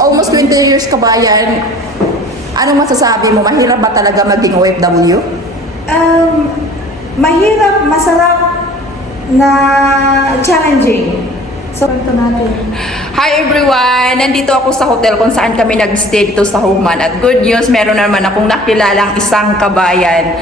almost 20 years kabayan. Anong masasabi mo? Mahirap ba talaga maging OFW? Mahirap, masarap, na challenging. So, ito natin. Hi everyone! Nandito ako sa hotel kung saan kami nag-stay dito sa Human. At good news, meron naman akong nakilalang isang kabayan.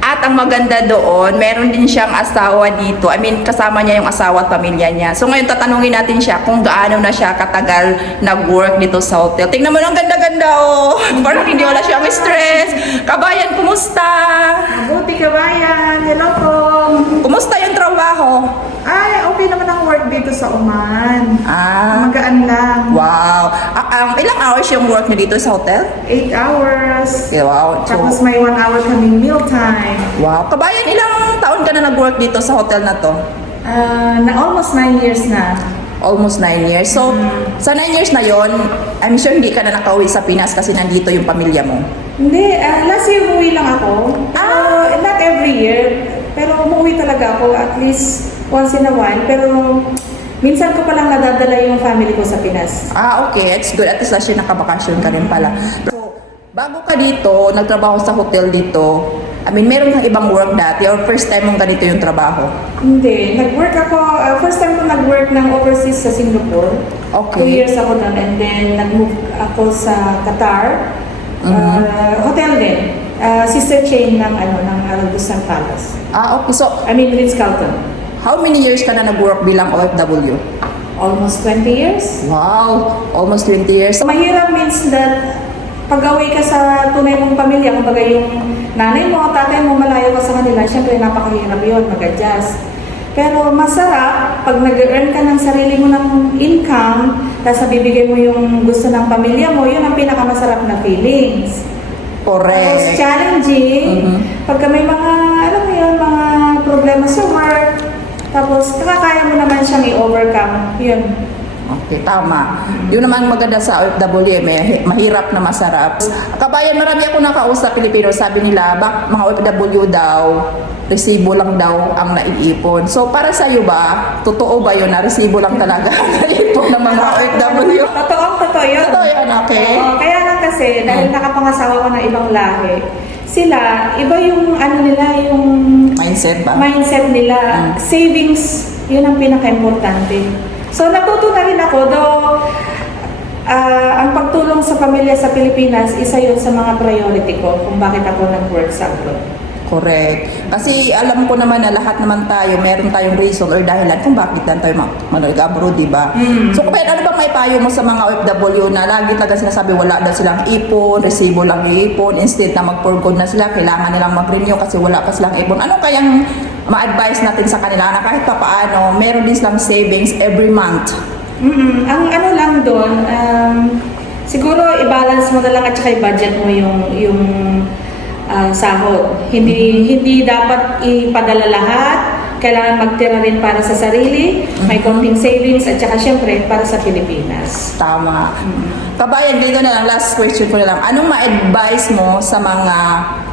At ang maganda doon, meron din siyang asawa dito. I mean, kasama niya yung asawa at pamilya niya. So ngayon, tatanungin natin siya kung gaano na siya katagal nag-work dito sa hotel. Tingnan mo lang, ganda-ganda oh! Parang hindi wala siyang stress. Kabayan, kumusta? Mabuti kabayan. Hello po. Kumusta yung trabaho? Ay, okay naman ang work dito sa Oman. Ah, Magaan lang. wow. Ilang hours yung work niyo dito sa hotel? 8 hours. Okay, wow. Tapos may 1 hour kaming meal time. Wow. Kabayan, ilang taon ka na nag-work dito sa hotel na to? Na almost 9 years na. Almost 9 years. So, sa 9 years na yon, I'm sure hindi ka na nakauwi sa Pinas kasi nandito yung pamilya mo. Hindi, last year umuwi lang ako. Not every year. Pero umuwi talaga ako at least once in a while. Pero minsan ko palang nadadala yung family ko sa Pinas. Ah, okay. It's good. At least last year nakabakasyon ka rin pala. So, bago ka dito, nagtrabaho sa hotel dito, I mean, meron kang ibang work dati or first time mong ganito yung trabaho? Hindi. Nag-work ako, first time ko nag-work ng overseas sa Singapore. Okay. 2 years ako doon and then nag-move ako sa Qatar. Hotel din. Sister chain ng Al-Busan Palace. Ah, okay. So, I mean, Ritz-Carlton. how many years ka na nag-work bilang OFW? Almost 20 years. Wow, almost 20 years. So, mahirap means that pag-away ka sa tunay mong pamilya, kumbaga yung nanay mo, tatay mo, malayo ka sa kanila, syempre napakahirap yun, mag-adjust. Pero masarap, pag nag-earn ka ng sarili mo ng income, tapos bibigay mo yung gusto ng pamilya mo, yun ang pinakamasarap na feelings. Correct. Tapos challenging, pagka may mga, alam mo yun, mga problema sa work, tapos nakakaya mo naman siyang i-overcome, yun. Okay, tama. Yun naman maganda sa OFW, mahirap na masarap. Kabayan, marami ako nakausap Pilipino, sabi nila, mga OFW daw, resibo lang daw ang naiipon. So, para sa iyo ba, totoo ba yun na resibo lang talaga ang naiipon ng mga OFW? Totoo yun. Totoo yun, okay. Oo, kaya lang kasi, dahil nakapangasawa ko ng ibang lahi, sila, iba yung nila, yung Mindset ba? mindset nila. Savings, yun ang pinaka-importante. So, natuto na rin ako, though, ang pagtulong sa pamilya sa Pilipinas, isa yun sa mga priority ko kung bakit ako nag-work sa abroad. Correct. Kasi alam ko naman na lahat naman tayo, meron tayong reason or dahilan kung bakit lang tayo mag-abroad, di ba? So, kaya ano bang may payo mo sa mga OFW na lagi talaga sinasabi wala daw silang ipon, resibo lang iipon, instead na mag-for good na sila, kailangan nilang mag-renew kasi wala pa silang ipon. Ano kayang ma-advise natin sa kanila na kahit pa paano, meron din silang savings every month? Ang lang doon, siguro i-balance mo na lang at saka i-budget mo yung sahod. Hindi dapat ipadala lahat. Kailangan magtira rin para sa sarili. May konting savings at saka syempre para sa Pilipinas. Tama. Kabayan, dito na lang, last question ko na lang. Anong ma-advise mo sa mga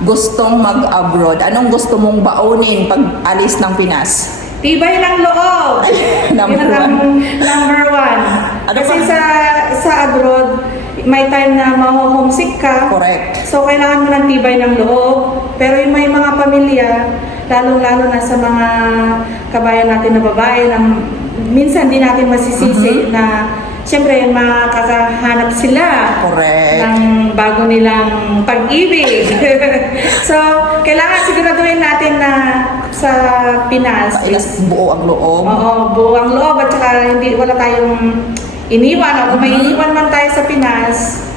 gustong mag-abroad? Anong gusto mong baunin pag alis ng Pinas? Tibay ng loob! Number Yun ang number one. Ano Kasi pa? sa abroad, may time na ma-homesick ka. Correct. So, kailangan mo ng tibay ng loob. Pero yung may mga pamilya, lalong-lalo na sa mga kabayan natin na babae, na minsan di natin masisisi na siyempre makakahanap sila Correct. ng bago nilang pag-ibig. So, kailangan siguraduhin natin na sa Pinas Buo ang loob. oo, buo ang loob at saka wala tayong iniwan. O kung may iniwan man tayo sa Pinas,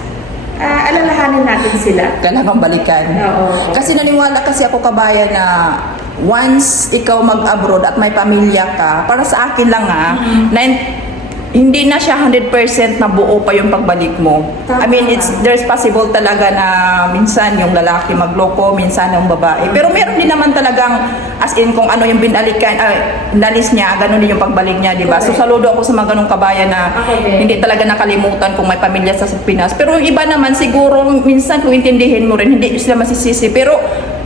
alalahanin natin sila. Kailangan balikan. Oo. Kasi naniwala kasi ako kabayan na once ikaw mag-abroad at may pamilya ka, para sa akin lang hindi na siya 100% na buo pa yung pagbalik mo. Tama. I mean, there's possible talaga na minsan yung lalaki magloko, minsan yung babae. Pero meron din naman talagang, as in kung ano yung nalis niya, ganun din yung pagbalik niya, di ba? So saludo ako sa mga ganung kabayan na Ako din. hindi talaga nakalimutan kung may pamilya sa Pinas. Pero yung iba naman siguro, minsan kung intindihin mo rin, hindi sila masisisi. Pero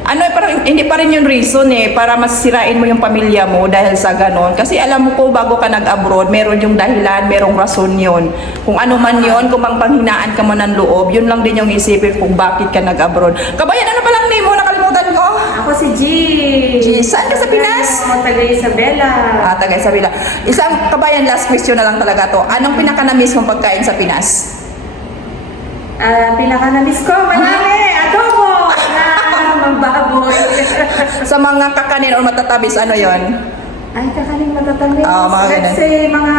ano, parang hindi pa rin yung reason para masisirain mo yung pamilya mo dahil sa ganon. Kasi alam mo po, bago ka nag-abroad, meron yung dahilan, merong rason yun. Kung ano man yun, kung panghinaan ka mo ng loob, yun lang din yung isipin kung bakit ka nag-abroad. Kabayan, ano palang name mo? Nakalimutan ko. Ako si G. Saan ka sa Pinas? Ako taga Isabela. Taga Isabela. Isang kabayan, last question na lang talaga to. Anong pinaka-na-miss mong pagkain sa Pinas? Pinaka-na-miss ko, marami. Adobo. Magbaboy. Sa mga kakanin o matatamis, ano yon? Ay, kakaning matatamis. Mga ganun. Let's say, mga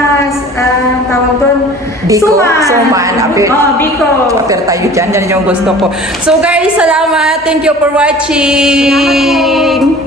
tawag doon. Biko, suman, apir. Biko. Apir tayo dyan, yan yung gusto ko. So guys, salamat. Thank you for watching.